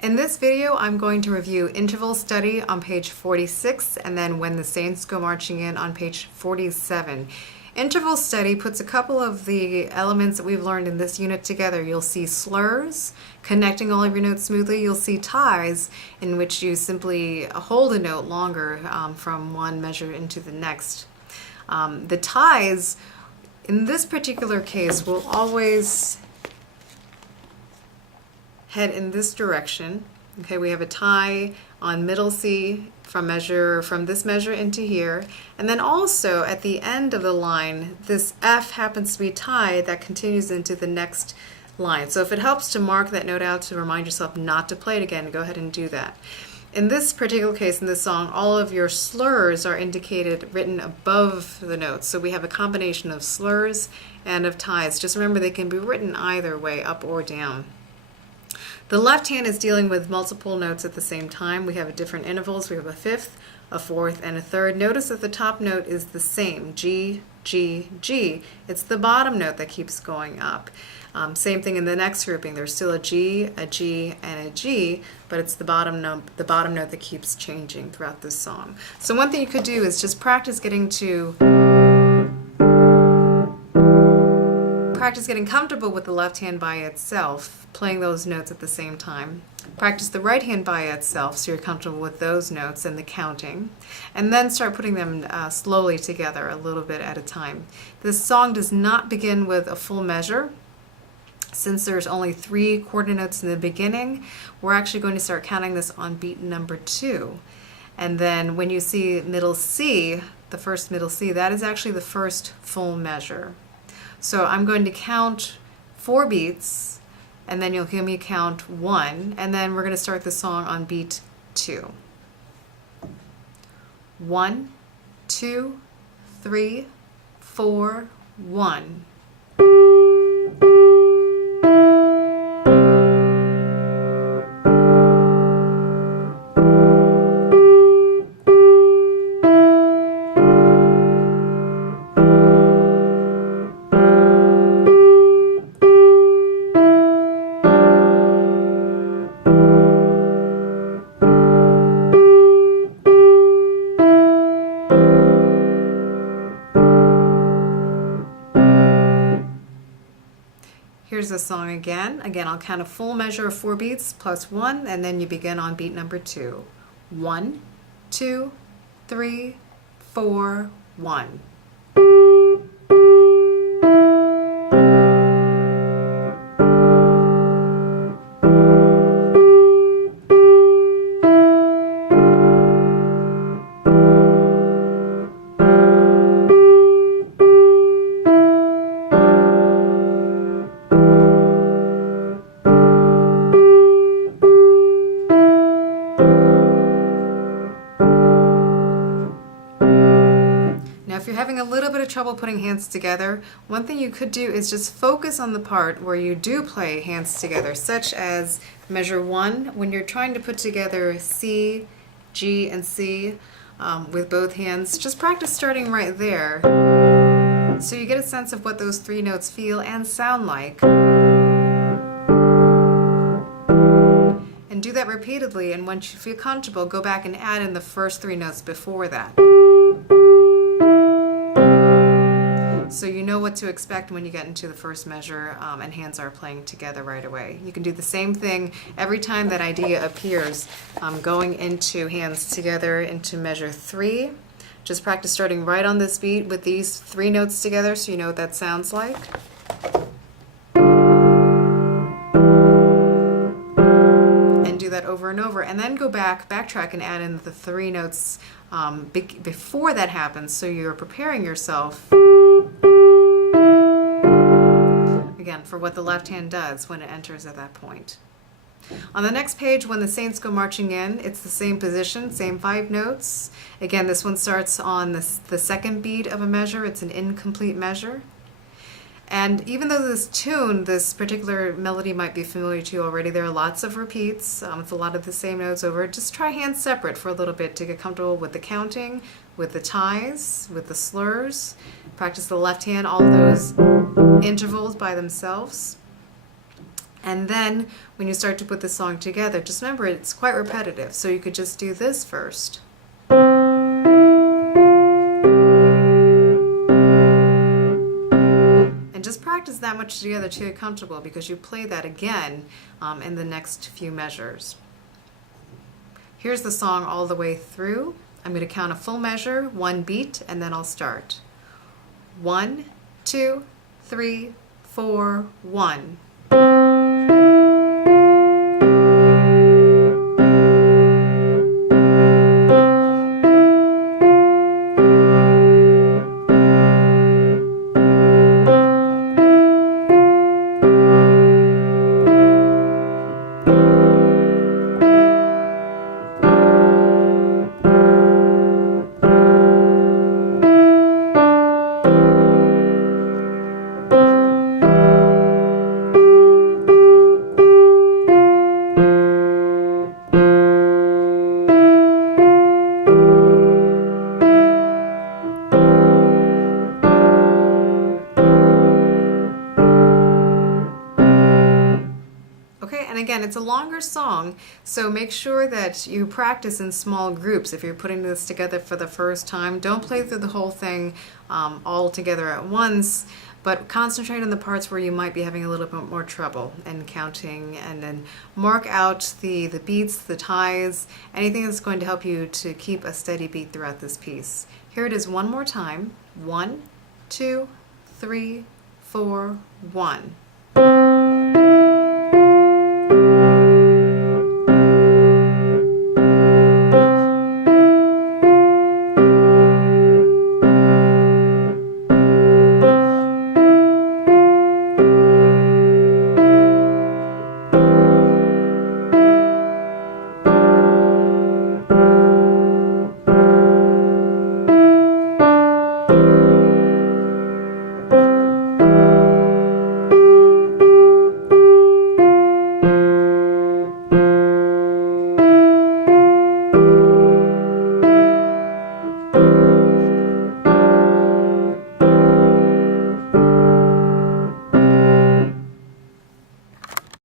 In this video, I'm going to review Interval Study on page 46 and then When the Saints Go Marching In on page 47. Interval Study puts a couple of the elements that we've learned in this unit together. You'll see slurs, connecting all of your notes smoothly. You'll see ties, in which you simply hold a note longer from one measure into the next. The ties, in this particular case, will always head in this direction. Okay, we have a tie on middle C from this measure into here, and then also at the end of the line, this F happens to be tied that continues into the next line. So if it helps to mark that note out to remind yourself not to play it again, go ahead and do that. In this particular case, in this song, all of your slurs are indicated, written above the notes. So we have a combination of slurs and of ties. Just remember they can be written either way, up or down. The left hand is dealing with multiple notes at the same time. We have different intervals. We have a fifth, a fourth, and a third. Notice that the top note is the same, G, G, G. It's the bottom note that keeps going up. Same thing in the next grouping. There's still a G, and a G, but it's the bottom note that keeps changing throughout this song. So one thing you could do is just practice getting comfortable with the left hand by itself, playing those notes at the same time. Practice the right hand by itself so you're comfortable with those notes and the counting, and then start putting them slowly together a little bit at a time. This song does not begin with a full measure. Since there's only 3 quarter notes in the beginning, we're actually going to start counting this on beat number 2. And then when you see middle C, the first middle C, that is actually the first full measure. So I'm going to count 4 beats, and then you'll hear me count 1, and then we're going to start the song on beat 2. 1, 2, 3, 4, 1. Here's the song again. Again, I'll count a full measure of 4 beats plus 1, and then you begin on beat number 2. 1, 2, 3, 4, 1. If you're having a little bit of trouble putting hands together, one thing you could do is just focus on the part where you do play hands together, such as measure 1, when you're trying to put together C, G, and C with both hands. Just practice starting right there so you get a sense of what those 3 notes feel and sound like. And do that repeatedly, and once you feel comfortable, go back and add in the first 3 notes before that. So you know what to expect when you get into the first measure and hands are playing together right away. You can do the same thing every time that idea appears, going into hands together into measure 3. Just practice starting right on this beat with these 3 notes together so you know what that sounds like. And do that over and over, and then go backtrack and add in the 3 notes before that happens, so you're preparing yourself again for what the left hand does when it enters at that point. On the next page, When the Saints Go Marching In, it's the same position, same 5 notes. Again, this one starts on the second beat of a measure. It's an incomplete measure. And even though this tune, this particular melody might be familiar to you already, there are lots of repeats. It's a lot of the same notes over. Just try hands separate for a little bit to get comfortable with the counting, with the ties, with the slurs. Practice the left hand, all those intervals by themselves. And then when you start to put the song together, just remember it's quite repetitive. So you could just do this first. And just practice that much together till you're comfortable, because you play that again in the next few measures. Here's the song all the way through. I'm going to count a full measure, 1 beat, and then I'll start. 1, 2, 3, 4, 1. And again, it's a longer song, so make sure that you practice in small groups. If you're putting this together for the first time, don't play through the whole thing all together at once, but concentrate on the parts where you might be having a little bit more trouble and counting, and then mark out the beats, the ties, anything that's going to help you to keep a steady beat throughout this piece. Here it is one more time. 1, 2, 3, 4, 1.